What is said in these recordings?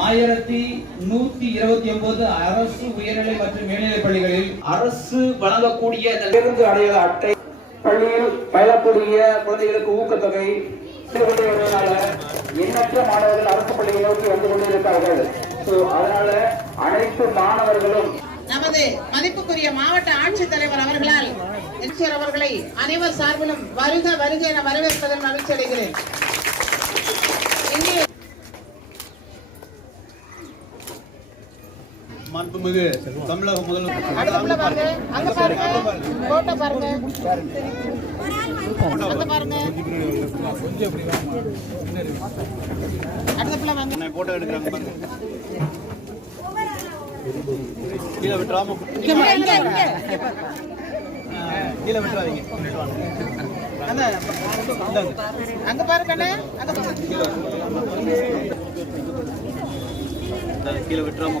ஆயிரத்தி நூத்தி இருபத்தி ஒன்பது அரசு உயர்நிலை மற்றும் மேல்நிலைப் பள்ளிகளில் அரசு வழங்கக்கூடிய பேருந்து அடையாள அட்டை பள்ளியில் பயிலக்கூடிய குழந்தைகளுக்கு ஊக்கத்தொகை எண்ணற்ற மாணவர்கள் அரசு பள்ளியை நோக்கி வந்து கொண்டிருக்கிறார்கள். So, அதனால அனைத்து மாணவர்களும் நமது மதிப்புக்குரிய மாவட்ட ஆட்சித்தலைவர் அவர்களால் அவர்களை அனைவர் சார்பிலும் வருக வருக என வரவேற்பதில் மகிழ்ச்சி அடைகிறேன். மாண்புமிகு தமிழக முதல்வர் போட்டோ எடுக்கிறாங்க கீழே விட்டுறாம. கீழே விட்டுறாதீங்க. அந்த, அங்க பாருங்க கீழே விட்டுறாம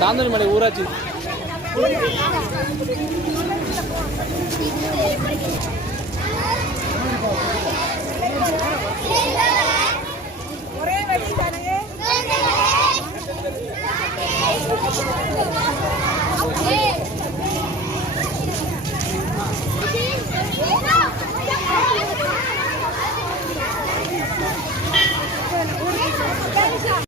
தாந்தரமலை ஊராட்சி.